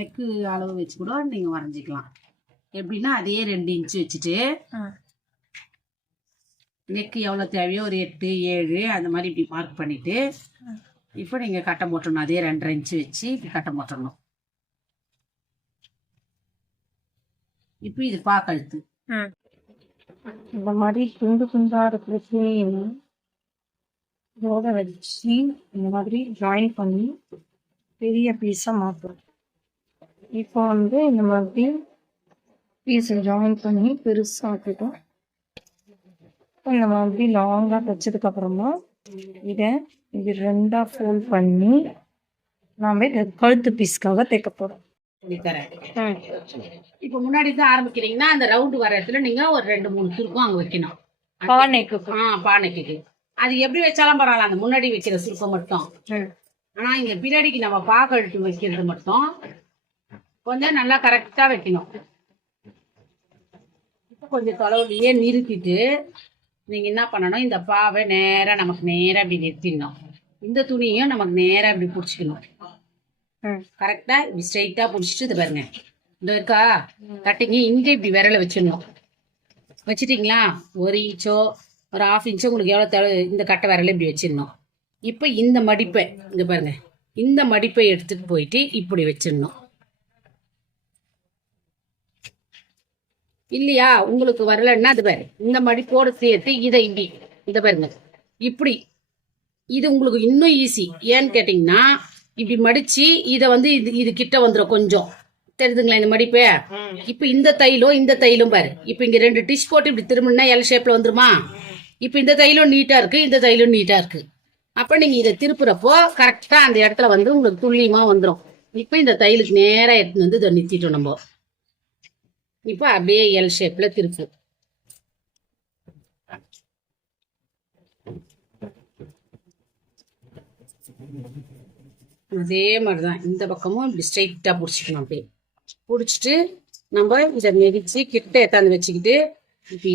Neck அளவு வச்சு கூட நீங்கள் வரைஞ்சிக்கலாம். எப்படின்னா அதே 2 இன்ச்சு வச்சுட்டு நெக்கு எவ்வளோ தேவையோ ஒரு 8, 7 அந்த மாதிரி இப்படி மார்க் பண்ணிவிட்டு இப்போ நீங்கள் கட்டம் போட்டுடணும். அதே 2.5 இன்ச்சு வச்சு இப்படி கட்டம் போட்டுடணும். இப்போ இது கழுத்து இந்த மாதிரி துண்டு துண்டா இருக்கிற துணியை இதோட வச்சு இந்த மாதிரி ஜாயின் பண்ணி பெரிய பீஸா மாற்றணும். இப்போ இந்த மாதிரி பீஸை ஜாயின் பண்ணி பெருசாக்கிட்டோம். இந்த மாதிரி லாங்காக தைச்சதுக்கு அப்புறமா இது 2ஆ ஃபோல்ட் பண்ணி நாம கழுத்து பீஸ்க்காக தைக்க போறோம். இப்போ முன்னாடி தான் ஆரம்பிக்கிறீங்கன்னா அந்த ரவுண்டு வர இடத்துல நீங்க ஒரு 2-3 சுருக்கம் அங்க வைக்கணும். பானைக்கு அது எப்படி வச்சாலும் பரவாயில்ல, அந்த முன்னாடி வைக்கிற சுருக்கம் மட்டும். ஆனா இங்க பின்னாடிக்கு நம்ம கழுத்து வைக்கிறது மட்டும் கொஞ்சம் நல்லா கரெக்டா வைக்கணும். இப்போ கொஞ்சம் தொலைவுலயே நிறுத்திட்டு நீங்க என்ன பண்ணணும், இந்த பாவை நமக்கு நேரா இப்படி நிறுத்திடணும். இந்த துணியும் நமக்கு நேரா இப்படி பிடிச்சிக்கணும். கரெக்டா இப்படி ஸ்ட்ரைட்டா பிடிச்சிட்டு இது பாருங்க, இந்த இருக்கா கட்டிங்க இங்க இப்படி விரல வச்சிடணும். வச்சுட்டீங்களா? 1 இன்ச்சோ ஒரு 1/2 இன்ச்சோ உங்களுக்கு எவ்வளோ தேவை, இந்த கட்டை விரல இப்படி வச்சிடணும். இப்போ இந்த மடிப்பை இங்க பாருங்க, இந்த மடிப்பை எடுத்துட்டு போயிட்டு இப்படி வச்சிடணும். இல்லையா உங்களுக்கு வரலன்னா அது பாரு, இந்த மடிப்போடு சேர்த்து இதை இப்படி இதை பாருங்க இப்படி. இது உங்களுக்கு இன்னும் ஈஸி. ஏன்னு கேட்டீங்கன்னா இப்படி மடிச்சு இதை இது கிட்ட வந்துடும் கொஞ்சம், தெரியுதுங்களா இந்த மடிப்பே. இப்ப இந்த தைலும் பாரு, இப்ப இங்க 2 டிஷ் போட்டு இப்படி திரும்பினா எல் ஷேப்ல வந்துருமா. இப்ப இந்த தைலம் நீட்டா இருக்கு, இந்த தைலம் நீட்டா இருக்கு. அப்ப நீங்க இதை திருப்புறப்போ கரெக்டா அந்த இடத்துல உங்களுக்கு துல்லியமா வந்துடும். இப்ப இந்த தைலுக்கு நேரா எடுத்துன்னு இதை நிறுத்திட்டோம் நம்ம. இப்ப அப்படியே எல் ஷேப்ல திருப்பு. அதே மாதிரிதான் இந்த பக்கமும் இப்படி ஸ்ட்ரைட்டா பிடிச்சிக்கணும். அப்படியே பிடிச்சிட்டு நம்ம இதை மெதிச்சு கிட்ட எடுத்தாந்து வச்சுக்கிட்டு இப்ப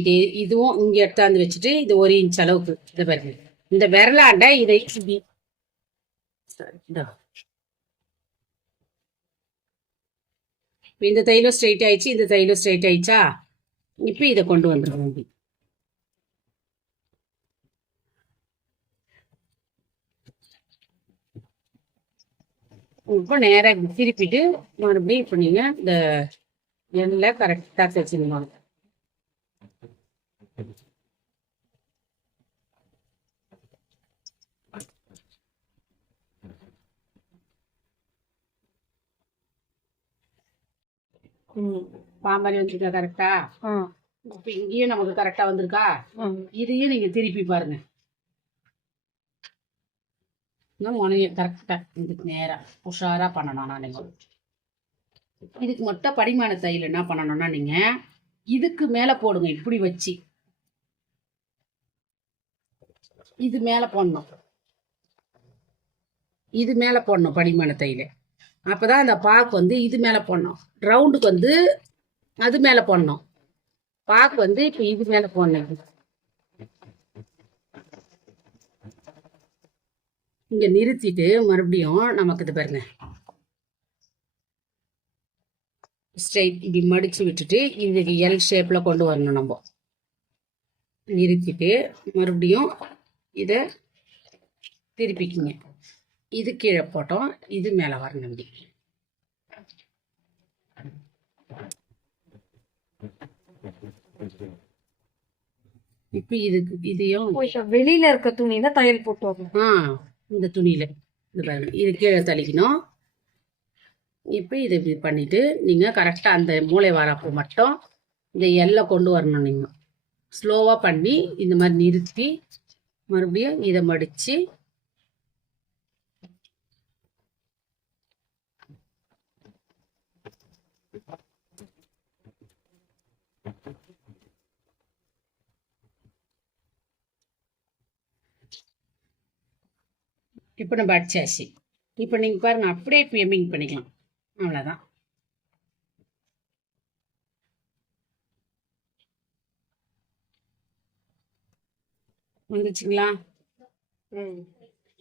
இதுவும் இங்க எடுத்தாந்து வச்சுட்டு இது 1 இன்ச் அளவுக்கு இதை பாருங்க, இந்த விரலாண்ட இதை இப்படி இந்த தைலம் ஸ்ட்ரைட் ஆயிடுச்சு, இந்த தைலம் ஸ்ட்ரைட் ஆயிடுச்சா. இப்ப இதை கொண்டு வந்துடும். இப்போ நேராக திருப்பிட்டு மறுபடியும் இப்போ நீங்கள் இந்த எண்ணெய் கரெக்டாக தைச்சிருவாங்க. பாம்பரி வந்துருக்கா கரெக்டா? இப்போ இங்கேயும் நமக்கு கரெக்டா வந்திருக்கா. இதையும் நீங்க திருப்பி பாருங்க, முனைய கரெக்டா இதுக்கு நேரா உஷாரா பண்ணணும். நான் இதுக்கு மட்டும் படிமான தையல் என்ன பண்ணணும்னா நீங்க இதுக்கு மேல போடுங்க. இப்படி வச்சு இது மேல போடணும், இது மேல போடணும் படிமான தையல். அப்பதான் அந்த பாக்கு இது மேல போடணும். ரவுண்டுக்கு அது மேல போடணும். பாக்கு இப்ப இது மேல போடணும். இங்க நிறுத்திட்டு மறுபடியும் நமக்கு இது பாருங்க ஸ்ட்ரைட் இப்படி மடிச்சு விட்டுட்டு இதுக்கு எல் ஷேப்ல கொண்டு வரணும். நம்ம நிறுத்திட்டு மறுபடியும் இதை திருப்பிக்கிங்க. இது கீழே போட்டோம், இது மேல வரணும். இப்படி இப்ப இதுக்கு இதையும் வெளியில இருக்க துணியில தையல் போட்டு இந்த துணியில இது கீழே தளிக்கணும். இப்போ இதை இப்படி பண்ணிட்டு நீங்க கரெக்டா அந்த மூளை வரப்போ மட்டும் இந்த எல்லை கொண்டு வரணும். நீங்க ஸ்லோவா பண்ணி இந்த மாதிரி நிறுத்தி மறுபடியும் இதை மடிச்சு இப்போ நம்ம அடிச்சாச்சு. இப்போ நீங்கள் பாருங்கள், அப்படியே இப்போ எம்மிங் பண்ணிக்கலாம். அவ்வளோதான். வந்துச்சுங்களா?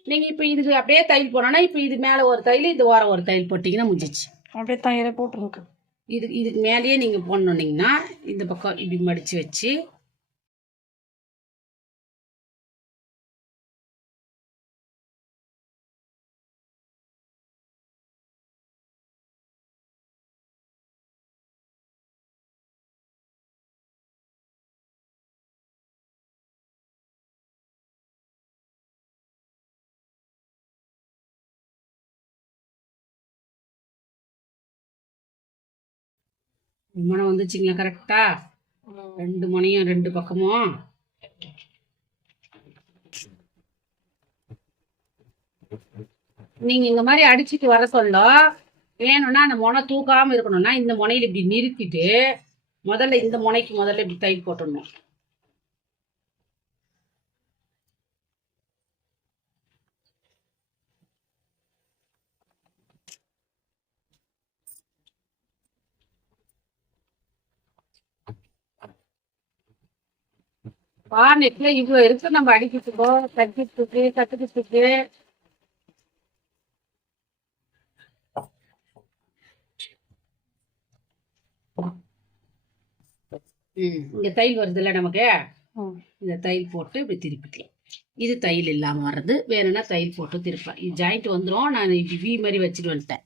நீங்கள் இப்போ இதுக்கு அப்படியே தையல் போனோன்னா இப்போ இது மேலே ஒரு தையல், இது ஓரம் ஒரு தையல் போட்டிங்கன்னா முடிஞ்சிச்சு. அப்படியே தையலை போட்டுருங்க. இதுக்கு மேலேயே நீங்க போடணுன்னீங்கன்னா இந்த பக்கம் இப்படி மடிச்சு வச்சு மனம் வந்துச்சுங்களா கரெக்டா? ரெண்டு முனையும் ரெண்டு பக்கமும் நீங்க இந்த மாதிரி அடிச்சுட்டு வர சொல்ல வேணும்னா அந்த முனை தூக்காம இருக்கணும்னா இந்த முனையில இப்படி நிறுத்திட்டு முதல்ல இந்த முனைக்கு முதல்ல இப்படி தையல் போட்டுடணும். நெட்ல இவ்வளவு இருக்கு, நம்ம அடிக்கிறதுக்கோ தைக்கிறதுக்கு கத்துக்கிறதுக்கு. இங்க தையல் வருது இல்ல நமக்கு, இந்த தையல் போட்டு இப்படி திருப்பிக்கலாம். இது தையல் இல்லாம வர்றது, வேணும்னா தையல் போட்டு திருப்பேன். இது ஜாயிண்ட் வந்துடும். நான் இப்படி வி மாதிரி வச்சுட்டு வந்துட்டேன்.